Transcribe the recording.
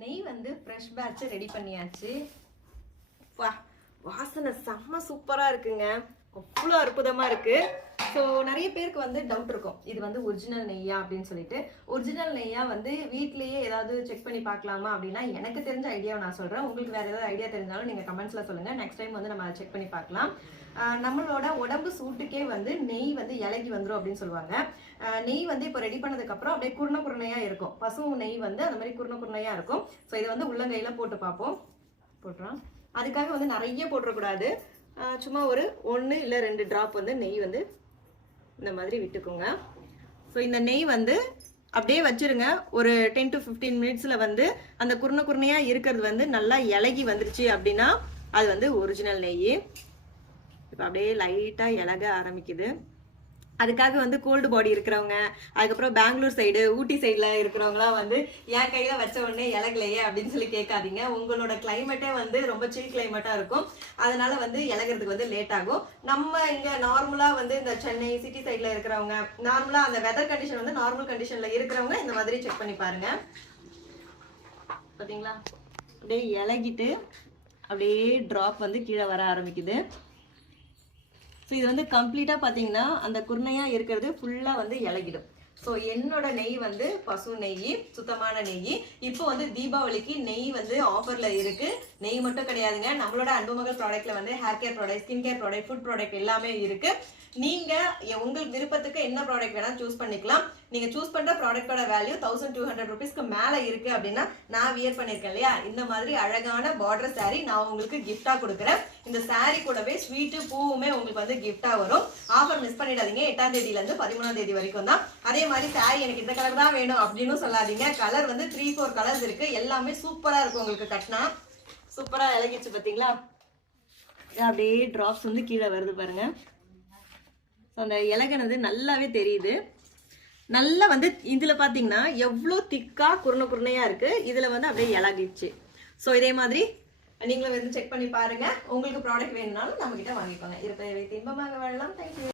நெய் வந்து fresh batch ready பண்ணியாச்சு. வா, வாசனை செம்ம சூப்பராக இருக்குங்க. அவ்வளோ அற்புதமாக இருக்குது. ஸோ நிறைய பேருக்கு வந்து டவுட் இருக்கும், இது வந்து ஒரிஜினல் நெய்யா அப்படின்னு சொல்லிட்டு. ஒரிஜினல் நெய்யா வந்து வீட்லேயே ஏதாவது செக் பண்ணி பார்க்கலாமா அப்படின்னா, எனக்கு தெரிஞ்ச ஐடியாவை நான் சொல்கிறேன். உங்களுக்கு வேறு ஏதாவது ஐடியா தெரிஞ்சாலும் நீங்கள் கமெண்ட்ஸில் சொல்லுங்கள். நெக்ஸ்ட் டைம் வந்து நம்ம அதை செக் பண்ணி பார்க்கலாம். நம்மளோட உடம்பு சூட்டுக்கே வந்து நெய் வந்து இலகி வந்துடும் அப்படின்னு சொல்லுவாங்க. நெய் வந்து இப்போ ரெடி பண்ணதுக்கப்புறம் அப்படியே குருணையாக இருக்கும். பசு நெய் வந்து அந்த மாதிரி குருணையாக இருக்கும். ஸோ இதை வந்து உள்ளங்கையில் போட்டு பார்ப்போம். போட்டுறோம். அதுக்காக வந்து நிறைய போட்டுறக்கூடாது. சும்மா ஒரு 1 இல்லை 2 ட்ராப் வந்து நெய் வந்து இந்த மாதிரி விட்டுக்கோங்க. ஸோ இந்த நெய் வந்து அப்படியே வச்சுருங்க. ஒரு 10 to 15 மினிட்ஸில் வந்து அந்த குருணையாக இருக்கிறது வந்து நல்லா இலகி வந்துருச்சு அப்படின்னா அது வந்து ஒரிஜினல் நெய். இப்போ அப்படியே லைட்டாக இலக ஆரம்பிக்குது. அதுக்காக வந்து கோல்டு பாடி இருக்கிறவங்க, அதுக்கப்புறம் பெங்களூர் சைடு, ஊட்டி சைடில் இருக்கிறவங்களாம் வந்து என் கையில் வச்ச உடனே இலகலையே அப்படின்னு சொல்லி கேட்காதீங்க. உங்களோட கிளைமேட்டே வந்து ரொம்ப சில் கிளைமேட்டாக இருக்கும். அதனால வந்து இலகிறதுக்கு வந்து லேட் ஆகும். நம்ம இங்கே நார்மலாக வந்து இந்த சென்னை சிட்டி சைடில் இருக்கிறவங்க, நார்மலாக அந்த வெதர் கண்டிஷன் வந்து நார்மல் கண்டிஷனில் இருக்கிறவங்க இந்த மாதிரி செக் பண்ணி பாருங்க. பார்த்தீங்களா, அப்படியே இலகிட்டு அப்படியே ட்ராப் வந்து கீழே வர ஆரம்பிக்குது. ஸோ இது வந்து கம்ப்ளீட்டாக பார்த்தீங்கன்னா அந்த குருணையாக இருக்கிறது ஃபுல்லாக வந்து இலகிடும். ஸோ என்னோட நெய் வந்து பசு நெய், சுத்தமான நெய். இப்போ வந்து தீபாவளிக்கு நெய் வந்து ஆஃபரில் இருக்குது. நெய் மட்டும் கிடையாதுங்க, நம்மளோட அன்புமகள் ப்ராடக்ட்டில் வந்து hair care product, skin care product, food product எல்லாமே இருக்குது. நீங்கள் உங்களுக்கு விருப்பத்துக்கு என்ன ப்ராடக்ட் வேணால் சூஸ் பண்ணிக்கலாம். நீங்கள் சூஸ் பண்ணுற ப்ராடக்டோட வேல்யூ 1200 ருபீஸ்க்கு மேலே இருக்குது அப்படின்னா, நான் வியர் பண்ணியிருக்கேன் இல்லையா, இந்த மாதிரி அழகான பார்டர் சாரீ நான் உங்களுக்கு கிஃப்டாக கொடுக்குறேன். இந்த சாரீ கூடவே ஸ்வீட்டு பூவுமே உங்களுக்கு வந்து கிஃப்டாக வரும். ஆஃபர் மிஸ் பண்ணிடாதீங்க. 8ஆம் தேதியிலேருந்து 13ஆம் தேதி வரைக்கும் தான். அதே மாதிரி சாரீ எனக்கு இந்த கலர் தான் வேணும் அப்படின்னு சொல்லாதீங்க. கலர் வந்து 3-4 கலர்ஸ் இருக்குது. எல்லாமே சூப்பராக இருக்கும். உங்களுக்கு கட்டினா சூப்பராக இலகிச்சு. பார்த்தீங்களா, அப்படியே ட்ராப்ஸ் வந்து கீழே வருது பாருங்க. ஸோ அந்த இலகினது நல்லாவே தெரியுது. நல்லா வந்து இதில் பார்த்தீங்கன்னா எவ்வளோ திக்காக குருணையாக இருக்குது. இதில் வந்து அப்படியே இலகிடுச்சு. ஸோ இதே மாதிரி நீங்களும் வந்து செக் பண்ணி பாருங்கள். உங்களுக்கு ப்ராடக்ட் வேணும்னாலும் நம்மக்கிட்ட வாங்கிக்கோங்க. இருப்பதை வைத்து இன்பமாக வாழலாம். தேங்க்யூ.